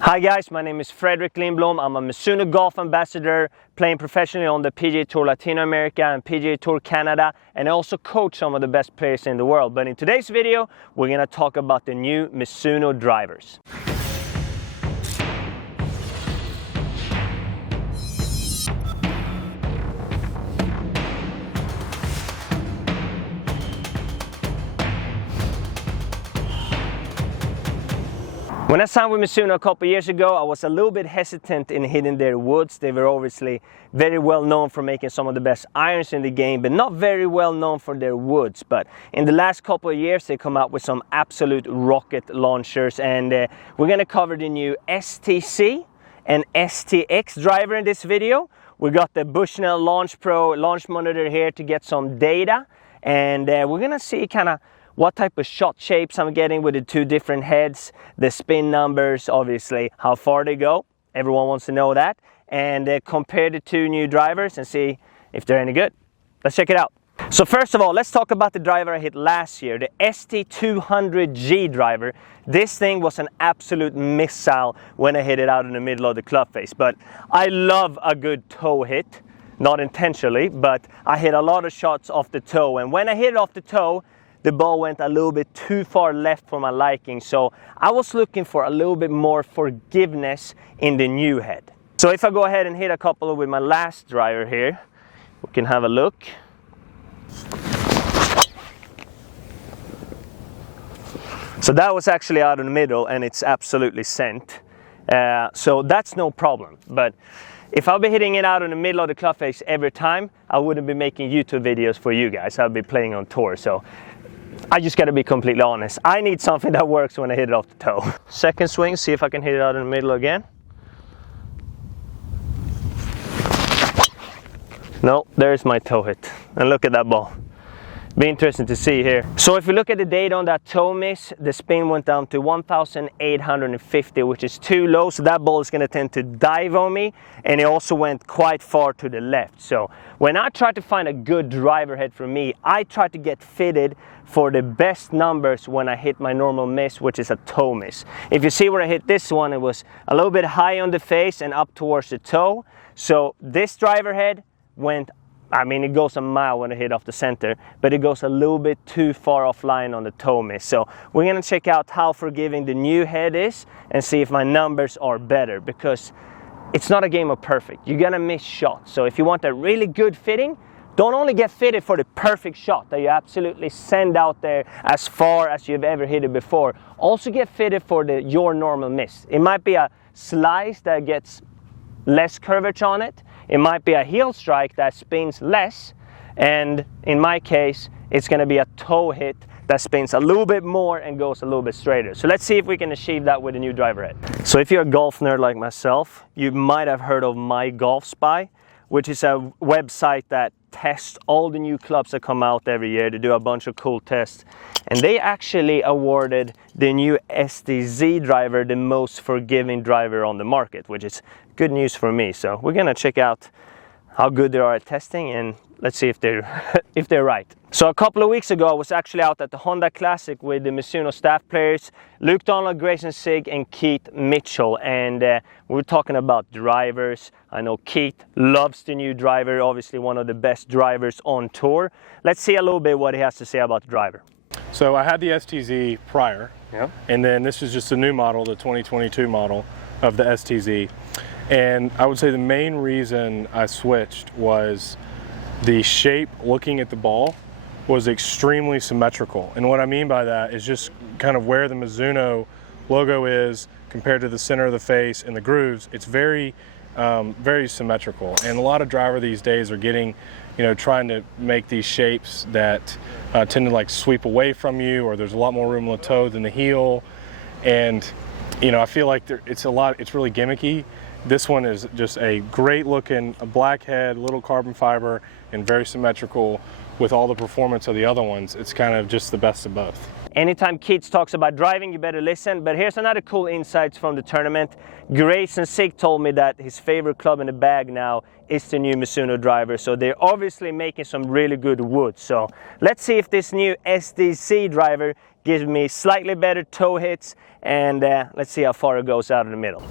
Hi guys, my name is Fredrik Lindblom. I'm a Mizuno Golf Ambassador, playing professionally on the PGA Tour Latin America and PGA Tour Canada, and I also coach some of the best players in the world. But in today's video, we're going to talk about the new Mizuno drivers. When I signed with Mizuno a couple years ago, I was a little bit hesitant in hitting their woods. They were obviously very well known for making some of the best irons in the game, but not very well known for their woods. But in the last couple of years, they come out with some absolute rocket launchers, and we're going to cover the new ST-Z and ST-X driver in this video. We got the Bushnell Launch Pro launch monitor here to get some data, and we're going to see kind of what type of shot shapes I'm getting with the two different heads, the spin numbers, obviously how far they go. Everyone wants to know that. And compare the two new drivers and see if they're any good. Let's check it out. So first of all, let's talk about the driver I hit last year, the ST-200G driver. This thing was an absolute missile when I hit it out in the middle of the club face. But I love a good toe hit. Not intentionally, but I hit a lot of shots off the toe. And when I hit it off the toe, the ball went a little bit too far left for my liking, so I was looking for a little bit more forgiveness in the new head. So if I go ahead and hit a couple with my last driver here, we can have a look. So that was actually out in the middle and it's absolutely sent. So that's no problem. But if I'll be hitting it out in the middle of the club face every time, I wouldn't be making YouTube videos for you guys. I'll be playing on tour. So I just got to be completely honest. I need something that works when I hit it off the toe. Second swing, see if I can hit it out in the middle again. No, there's my toe hit. And look at that ball. Be interesting to see here. So if you look at the data on that toe miss, the spin went down to 1,850, which is too low. So that ball is going to tend to dive on me. And it also went quite far to the left. So when I try to find a good driver head for me, I try to get fitted for the best numbers when I hit my normal miss, which is a toe miss. If you see where I hit this one, it was a little bit high on the face and up towards the toe. So this driver head went, I mean, it goes a mile when I hit off the center, but it goes a little bit too far offline on the toe miss. So we're gonna check out how forgiving the new head is and see if my numbers are better, because it's not a game of perfect. You're gonna miss shots. So if you want a really good fitting, don't only get fitted for the perfect shot that you absolutely send out there as far as you've ever hit it before. Also get fitted for your normal miss. It might be a slice that gets less curvature on it. It might be a heel strike that spins less, and in my case, it's going to be a toe hit that spins a little bit more and goes a little bit straighter. So let's see if we can achieve that with a new driver head. So if you're a golf nerd like myself, you might have heard of My Golf Spy, which is a website that tests all the new clubs that come out every year. They do a bunch of cool tests. And they actually awarded the new ST-Z driver the most forgiving driver on the market, which is good news for me. So we're gonna check out how good they are at testing, and let's see if they're right. So a couple of weeks ago, I was actually out at the Honda Classic with the Mizuno staff players, Luke Donald, Grayson Sigg, and Keith Mitchell. And we were talking about drivers. I know Keith loves the new driver, obviously one of the best drivers on tour. Let's see a little bit what he has to say about the driver. So I had the ST-Z prior, and then this is just a new model, the 2022 model of the ST-Z. And I would say the main reason I switched was the shape, looking at the ball, was extremely symmetrical. And what I mean by that is just kind of where the Mizuno logo is compared to the center of the face and the grooves. It's very, very symmetrical. And a lot of drivers these days are getting, trying to make these shapes that tend to like sweep away from you, or there's a lot more room on the toe than the heel. And, I feel like it's really gimmicky. This one is just a great looking, a black head, little carbon fiber, and very symmetrical with all the performance of the other ones. It's kind of just the best of both. Anytime Keith talks about driving, you better listen. But here's another cool insights from the tournament. Grayson Sigg told me that his favorite club in the bag now is the new Mizuno driver. So they're obviously making some really good wood. So let's see if this new ST-Z driver gives me slightly better toe hits, and let's see how far it goes out of the middle.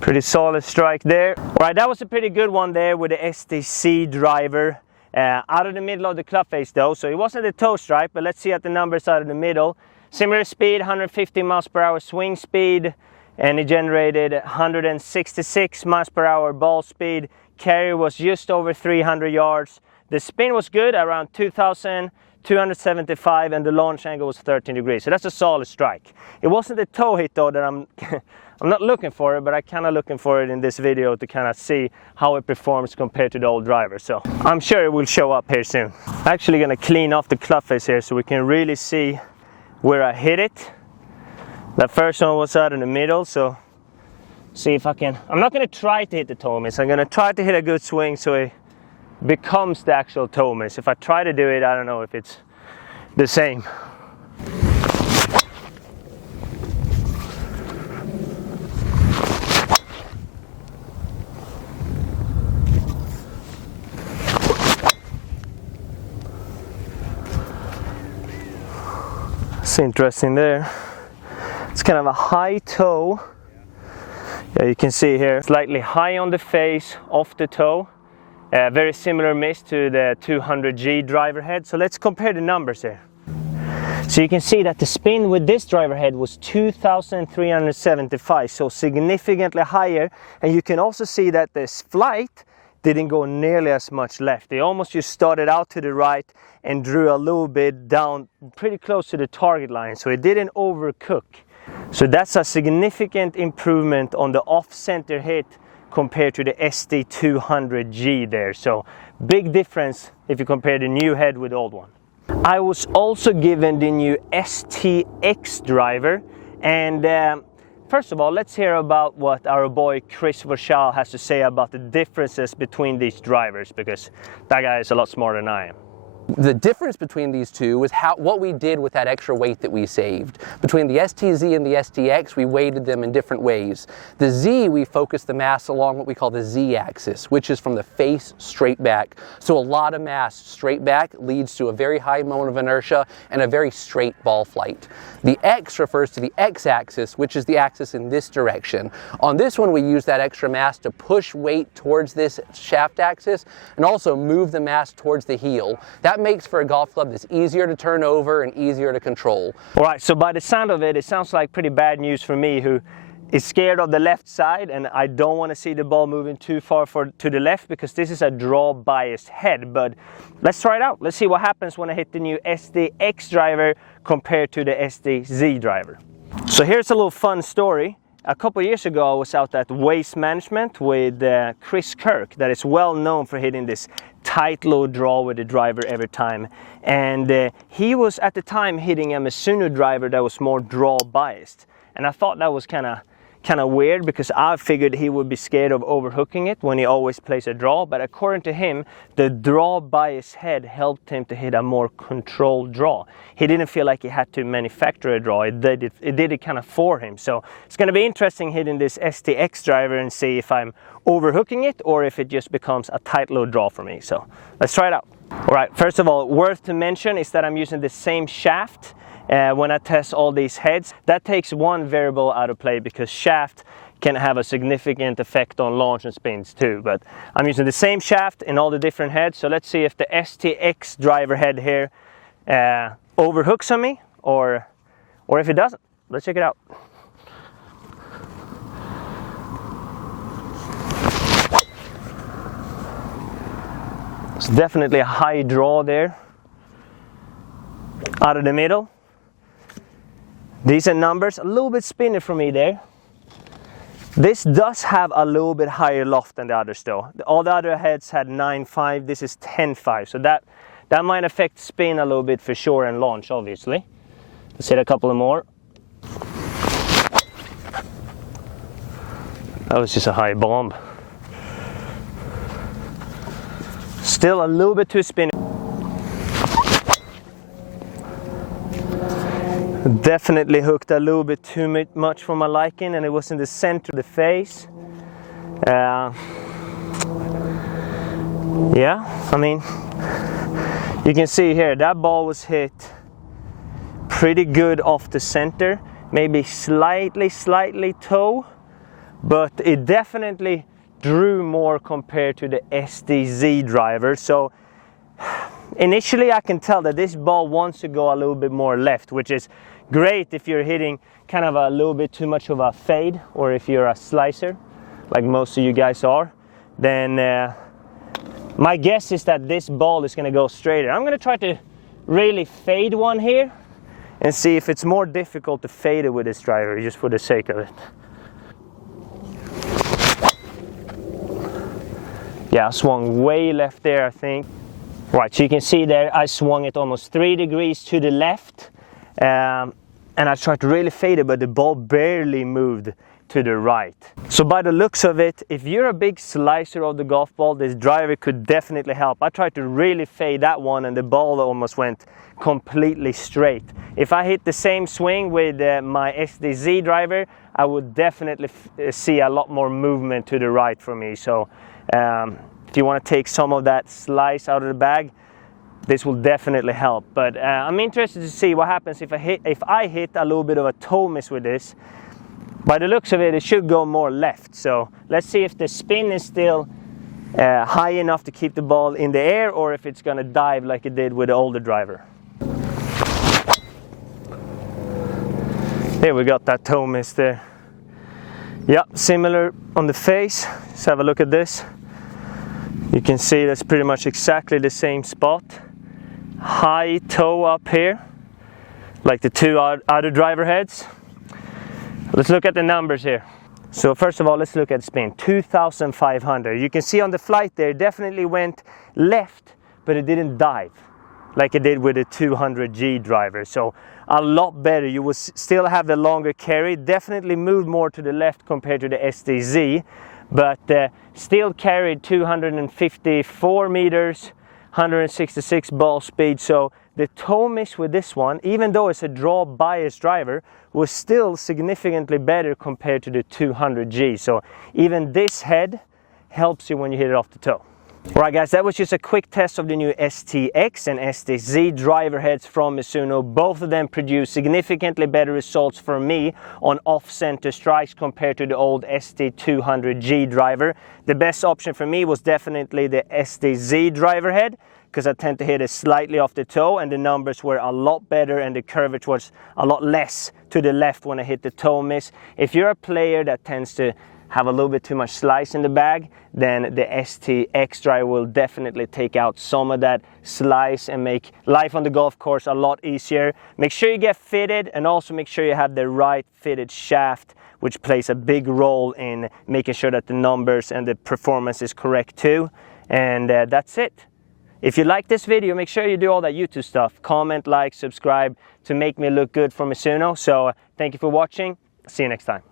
Pretty solid strike there. All right, that was a pretty good one there with the ST-Z driver. Out of the middle of the club face though, so it wasn't a toe strike, but let's see at the numbers out of the middle. Similar speed, 150 miles per hour swing speed, and it generated 166 miles per hour ball speed. Carry was just over 300 yards. The spin was good, around 2,275, and the launch angle was 13 degrees. So that's a solid strike. It wasn't a toe hit though that I'm not looking for it, but I'm kind of looking for it in this video to kind of see how it performs compared to the old driver. So I'm sure it will show up here soon. I'm actually going to clean off the club face here so we can really see where I hit it. That first one was out in the middle, so see if I can. I'm not going to try to hit the toe miss. I'm going to try to hit a good swing so it becomes the actual toe miss. If I try to do it, I don't know if it's the same. It's interesting there. It's kind of a high toe. Yeah, you can see here, slightly high on the face, off the toe. Very similar miss to the 200G driver head. So let's compare the numbers here. So you can see that the spin with this driver head was 2,375, so significantly higher. And you can also see that this flight didn't go nearly as much left. They almost just started out to the right and drew a little bit down pretty close to the target line, so it didn't overcook. So that's a significant improvement on the off-center hit compared to the ST200G there. So big difference if you compare the new head with the old one. I was also given the new STX driver, and first of all, let's hear about what our boy Chris Voshall has to say about the differences between these drivers, because that guy is a lot smarter than I am. The difference between these two was what we did with that extra weight that we saved. Between the ST-Z and the STX, we weighted them in different ways. The Z, we focused the mass along what we call the Z-axis, which is from the face straight back. So a lot of mass straight back leads to a very high moment of inertia and a very straight ball flight. The X refers to the X-axis, which is the axis in this direction. On this one, we use that extra mass to push weight towards this shaft axis and also move the mass towards the heel. That makes for a golf club that's easier to turn over and easier to control. All right, so by the sound of it, it sounds like pretty bad news for me, who is scared of the left side, and I don't want to see the ball moving too far to the left because this is a draw biased head. But let's try it out. Let's see what happens when I hit the new STX driver compared to the ST-Z driver. So here's a little fun story. A couple years ago, I was out at Waste Management with Chris Kirk, that is well known for hitting this tight low draw with the driver every time. And he was at the time hitting a Mizuno driver that was more draw biased. And I thought that was kind of weird because I figured he would be scared of overhooking it when he always plays a draw. But according to him, the draw bias head helped him to hit a more controlled draw. He didn't feel like he had to manufacture a draw. It did it kind of for him. So it's going to be interesting hitting this STX driver and see if I'm overhooking it or if it just becomes a tight low draw for me. So let's try it out. All right, first of all, worth to mention is that I'm using the same shaft when I test all these heads. That takes one variable out of play because shaft can have a significant effect on launch and spins too. But I'm using the same shaft in all the different heads. So let's see if the STX driver head here overhooks on me or if it doesn't. Let's check it out. It's definitely a high draw there out of the middle. Decent numbers, a little bit spinny for me there. This does have a little bit higher loft than the others though. All the other heads had 9.5, this is 10.5, so that might affect spin a little bit for sure and launch obviously. Let's hit a couple of more. That was just a high bomb. Still a little bit too spinny. Definitely hooked a little bit too much for my liking, and it was in the center of the face. Yeah, I mean, you can see here, that ball was hit pretty good off the center, maybe slightly toe, but it definitely drew more compared to the ST-Z driver. So initially I can tell that this ball wants to go a little bit more left, which is great if you're hitting kind of a little bit too much of a fade, or if you're a slicer like most of you guys are. Then my guess is that this ball is going to go straighter. I'm going to try to really fade one here and see if it's more difficult to fade it with this driver, just for the sake of it. Yeah, I swung way left there, I think. Right, so you can see there I swung it almost 3 degrees to the left, and I tried to really fade it, but the ball barely moved to the right. So by the looks of it, if you're a big slicer of the golf ball, this driver could definitely help. I tried to really fade that one and the ball almost went completely straight. If I hit the same swing with my ST-Z driver, I would definitely see a lot more movement to the right for me. So if you want to take some of that slice out of the bag, this will definitely help. But I'm interested to see what happens if I hit a little bit of a toe miss with this. By the looks of it, it should go more left. So let's see if the spin is still high enough to keep the ball in the air, or if it's going to dive like it did with the older driver. Here we got that toe miss there. Yeah, similar on the face. Let's have a look at this. You can see that's pretty much exactly the same spot. High toe up here, like the two other driver heads. Let's look at the numbers here. So first of all, let's look at spin, 2,500. You can see on the flight there, it definitely went left, but it didn't dive like it did with the 200G driver. So a lot better. You will still have the longer carry, definitely moved more to the left compared to the ST-Z, but still carried 254 meters, 166 ball speed. So the toe miss with this one, even though it's a draw bias driver, was still significantly better compared to the 200G. So even this head helps you when you hit it off the toe. Alright guys, that was just a quick test of the new ST-X and ST-Z driver heads from Mizuno. Both of them produce significantly better results for me on off-center strikes compared to the old ST200G driver. The best option for me was definitely the ST-Z driver head, because I tend to hit it slightly off the toe, and the numbers were a lot better and the curvature was a lot less to the left when I hit the toe miss. If you're a player that tends to have a little bit too much slice in the bag, then the ST-X driver will definitely take out some of that slice and make life on the golf course a lot easier. Make sure you get fitted, and also make sure you have the right fitted shaft, which plays a big role in making sure that the numbers and the performance is correct too. And that's it. If you like this video, make sure you do all that YouTube stuff. Comment, like, subscribe to make me look good for Mizuno. So thank you for watching. See you next time.